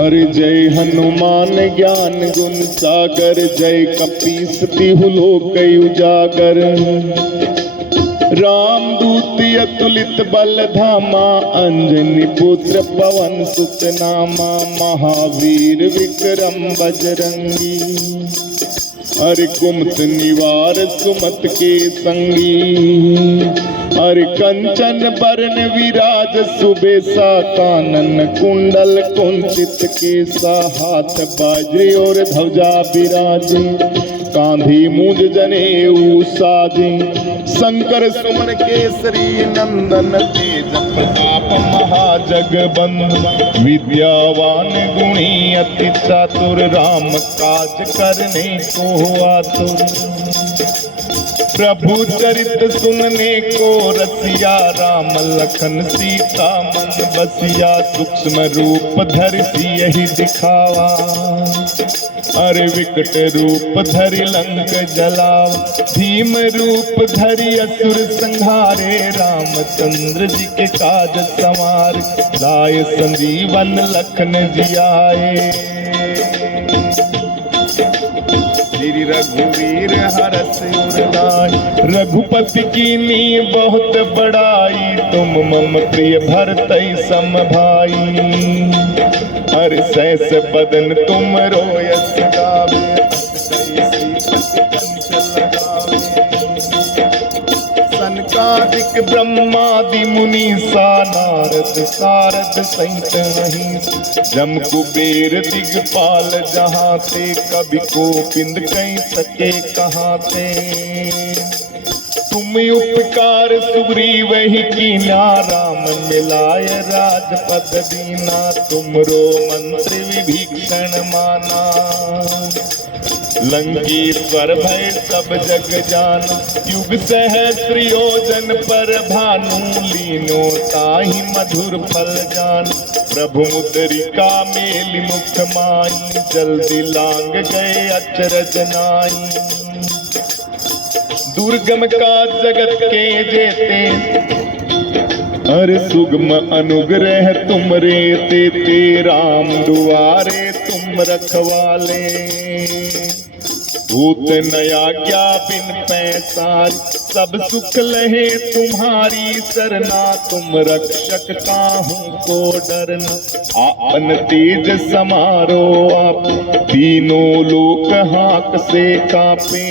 हरि जय हनुमान ज्ञान गुण सागर, जय कपीस तिहु लोक उजागर। राम दूत अतुलित बल धामा, अंजनी पुत्र पवन सुत नामा। महावीर विक्रम बजरंगी, हरि कुमत निवार सुमत के संगी। हरि कंचन बरन विराज सुबेसा, कानन कुंडल कुंचित केसा। हाथ बाजरे और ध्वजा बिराजे, कांधे मूंज जनेऊ साजे। शंकर सुमन केसरी नंदन, तेज प्रताप महाजगबंदन। विद्यावान गुणी अति चातुर, राम काज करने को आतुर। प्रभु चरित सुनने को रसिया, राम लखन सीता मन बसिया। सूक्ष्म रूप धरि सियहि दिखावा, अरे विकट रूप धरि लंक जलावा। भीम रूप धरि असुर संहारे, रामचंद्र जी के काज संवारे। लाए संजीवन लखन जियाए, श्री रघुवीर हरष उर लाए। रघुपति कीन्ही बहुत बड़ाई, तुम मम प्रिय भरतहि सम भाई। हर सहस बदन तुम रोयस गावे, सनकादिक ब्रह्मादि मुनीसा। नारद सारद सहित अहिंसा, जम कुबेर दिगपाल जहाँ ते। कभी कोविंद कह सके कहाँ ते। तुम उपकार सुग्रीव ही कीन्हा, राम मिलाय राजपद दीना। तुमरो मंत्र विभीषण माना, लंकेश्वर भय सब जग जाना। युग सहस्र योजन पर भानु, लीनो ताहि मधुर फल जान। प्रभु मुद्रिका मेलि मुख माई, जल्दी लांग गए अचरज नाई। दुर्गम का जगत के जेते, हर सुगम अनुग्रह तुम रे तेते। राम दुआरे तुम रखवाले, भूत नया ज्ञा बिन पैसार। सब सुख लहे तुम्हारी सरना, तुम रक्षक काहू को डरना। आपन तेज समारो आप, तीनों लोक हाक से कापे।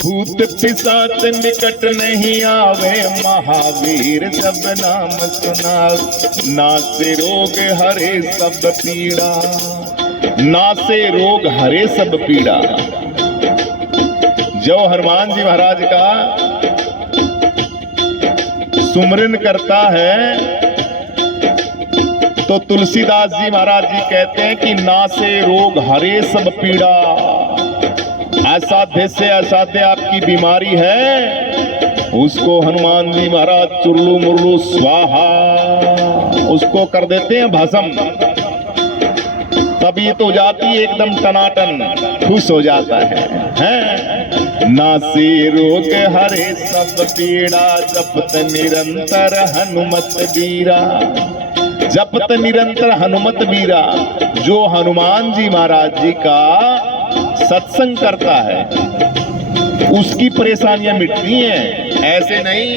भूत पिशाच निकट नहीं आवे, महावीर जब नाम सुनावे। नासे रोग हरे सब पीड़ा, नासे रोग हरे सब पीड़ा। जो हनुमान जी महाराज का सुमरन करता है, तो तुलसीदास जी महाराज जी कहते हैं कि नासे रोग हरे सब पीड़ा। असाध्य से असाध्य आपकी बीमारी है, उसको हनुमान जी महाराज चुरलू मुरलू स्वाहा उसको कर देते हैं भस्म। तब ये तो जाती एकदम टनाटन, खुश हो जाता है। नासे रोग हरे सब पीड़ा, जपत निरंतर हनुमत बीरा। जपत निरंतर हनुमत बीरा। जो हनुमान जी महाराज जी का सत्संग करता है, उसकी परेशानियां मिटती हैं। ऐसे नहीं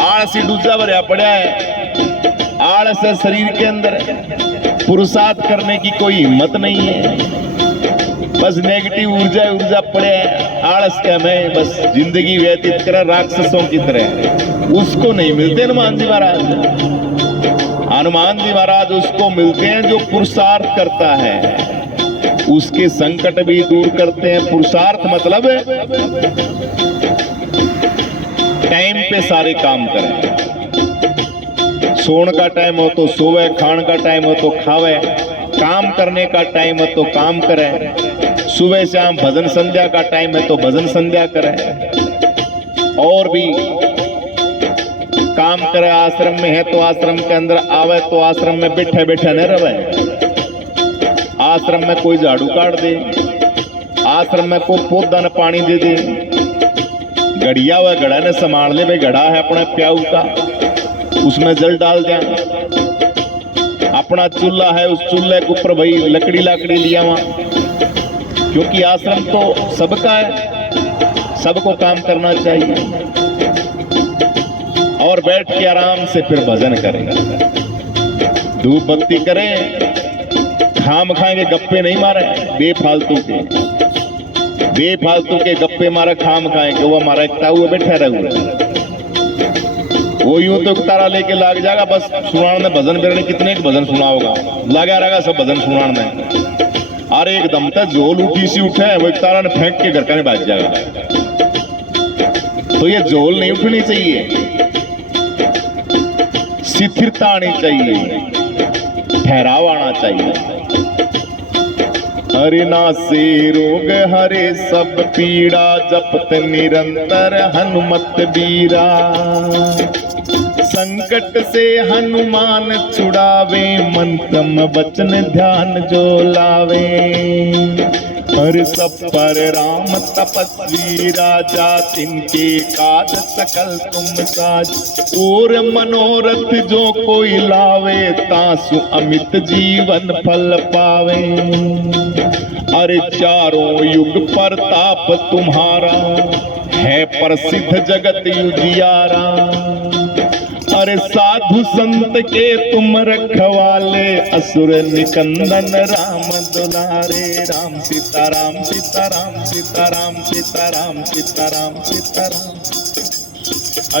आलसी दूजा भरया पड़ा है, आलस है शरीर के अंदर, पुरुषार्थ करने की कोई हिम्मत नहीं है। बस नेगेटिव ऊर्जा पड़े, आलस क्या मैं बस जिंदगी व्यतीत कर राक्षसों की तरह। उसको नहीं मिलते हनुमान जी महाराज। हनुमान जी महाराज उसको मिलते हैं जो पुरुषार्थ करता है, उसके संकट भी दूर करते हैं। पुरुषार्थ मतलब टाइम पे सारे काम करें। सोने का टाइम हो तो सोवे, खाने का टाइम हो तो खावे, काम करने का टाइम हो तो काम करें। सुबह शाम भजन संध्या का टाइम है तो भजन संध्या करें। और भी काम करे, आश्रम में है तो आश्रम के अंदर आवे, तो आश्रम में बैठे बैठे न रहे। आश्रम में कोई झाड़ू काट दे, आश्रम में कोई पौधा न पानी दे दे। गढ़िया हुआ घड़ा ने संभाल ले, भाई घड़ा है अपने प्याऊ का, उसमें जल डाल दें। अपना चूल्हा है, उस चूल्हे के ऊपर भाई लकड़ी लाकड़ी लिया वहां, क्योंकि आश्रम तो सबका है, सबको काम करना चाहिए। और बैठ के आराम से फिर भजन करें, धूप बत्ती करें, खाम खाएंगे, गप्पे नहीं मारे बेफालतू के गप्पे मारा, खाम खाएंगे। वो हमारा एकता हुआ बैठा रहे, वो यूं तो तारा लेके लाग जाएगा, बस सुनान में भजन करने, कितने भजन सुना होगा, लगा रहेगा सब भजन सुनान में। अरे एकदम तक जोल उठी सी उठे, वो एक तारा ने फेंक के घर का नहीं बाज जाएगा। तो ये जोल नहीं उठनी चाहिए, स्थिरता आनी चाहिए, ठहराव आना चाहिए। हरि नासे रोग हरे सब पीड़ा, जपत निरंतर हनुमत बीरा। संकट से हनुमान छुड़ावे, मन तम वचन ध्यान जो लावे। हर सब पर राम तपस्वी राजा, तिनके काज सकल तुम साज। और मनोरथ जो कोई लावे, तासु अमित जीवन फल पावे। अरे चारों युग प्रताप तुम्हारा, है प्रसिद्ध जगत उजियारा। अरे साधु संत के तुम रखवाले, असुर निकंदन राम दुलारे। राम सीताराम सीताराम सीताराम सीताराम सीताराम सीताराम,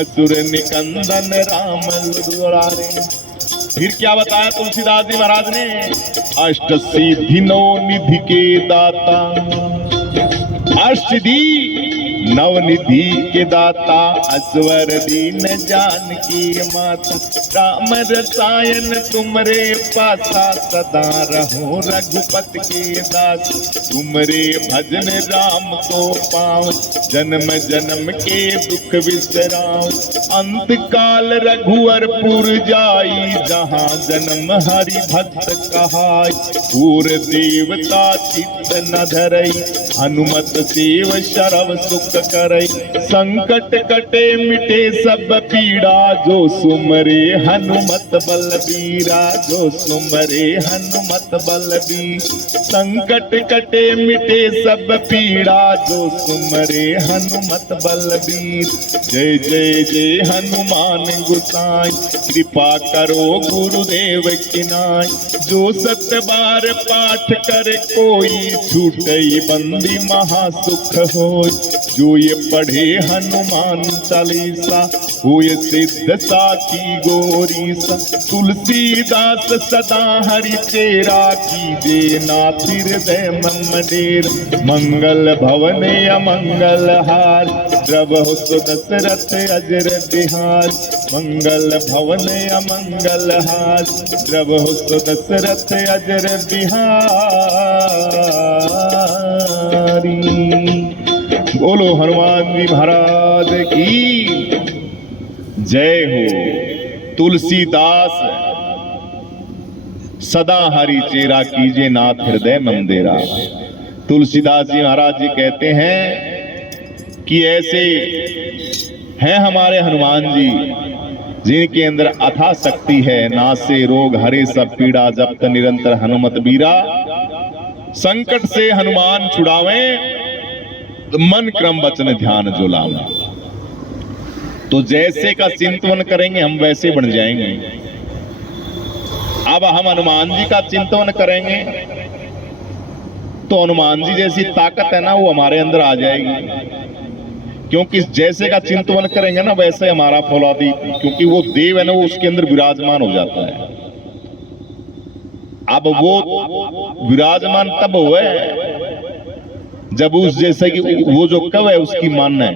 असुर निकंदन राम दुलारे। फिर क्या बताया तुलसीदास जी महाराज ने? अष्ट सिद्धि नौ निधि के दाता, अष्टसिद्धि नवनिधि के दाता। असवर दीन जानकी माता, राम रसायन तुमरे पासा। सदा रहो रघुपति के दास, तुमरे भजन राम को पाओ। जन्म जन्म के दुख विसराओ, अंत काल रघुवरपुर जाई। जहाँ जन्म हरि भक्त कहाई, पूर देवता चित्त न धरई। हनुमत सेव शरव सुख करई, संकट कटे मिटे सब पीड़ा। जो सुमरे हनुमत बलबीरा, जो सुमरे हनुमत बलबीर। संकट कटे मिटे सब पीड़ा, जो सुमरे हनुमत बलबीर। जय जय जय हनुमान गुसाई, कृपा करो गुरुदेव की नाई। जो सत बार पाठ करे कोई, छूटई बंदी महासुख होय। जो ये पढ़े हनुमान चालीसा, हुए सिद्ध साखी गोरीसा। तुलसीदास सदा हरि तेरा, कीजे नाथ हृदय मम डेर। मंगल भवन अमंगल हार, द्रवहु दशरथ अजर बिहार। मंगल भवन अमंगल हार, द्रवहु दशरथ अजर बिहारी। बोलो हनुमान जी महाराज की जय हो। तुलसीदास सदा हरि चेरा, कीजे नाथ हृदय मंदिरा। तुलसीदास जी महाराज जी कहते हैं कि ऐसे हैं हमारे हनुमान जी, जिनके अंदर अथाह शक्ति है। नासे रोग हरे सब पीड़ा, जपत निरंतर हनुमत बीरा। संकट से हनुमान छुड़ावें, मन क्रम वचन ध्यान जो लावे। तो जैसे का चिंतन करेंगे हम वैसे बन जाएंगे। अब हम हनुमान जी का चिंतन करेंगे तो हनुमान जी जैसी ताकत है ना, वो हमारे अंदर आ जाएगी। क्योंकि जैसे का चिंतन करेंगे ना, वैसे हमारा फौलादी, क्योंकि वो देव है ना, वो उसके अंदर विराजमान हो जाता है। अब वो विराजमान तब हुआ जब उस जैसे कि वो जो कव है उसकी मानना है,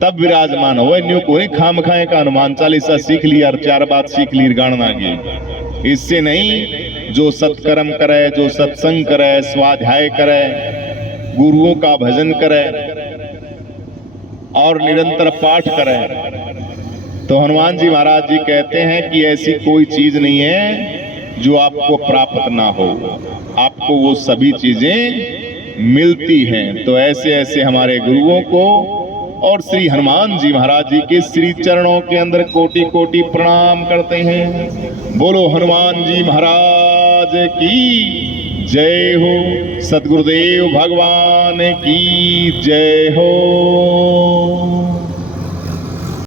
तब विराजमान हो। न्यू कोई खाम खाए का हनुमान चालीसा सीख लिया और चार बात सीख ली गाना गे, इससे नहीं। जो सत्कर्म करे, जो सत्संग करे, स्वाध्याय करे, गुरुओं का भजन करे और निरंतर पाठ करे, तो हनुमान जी महाराज जी कहते हैं कि ऐसी कोई चीज नहीं है जो आपको प्राप्त ना हो, आपको वो सभी चीजें मिलती हैं। तो ऐसे ऐसे हमारे गुरुओं को और श्री हनुमान जी महाराज जी के श्री चरणों के अंदर कोटि कोटि प्रणाम करते हैं। बोलो हनुमान जी महाराज की जय हो, सद्गुरुदेव भगवान की जय हो।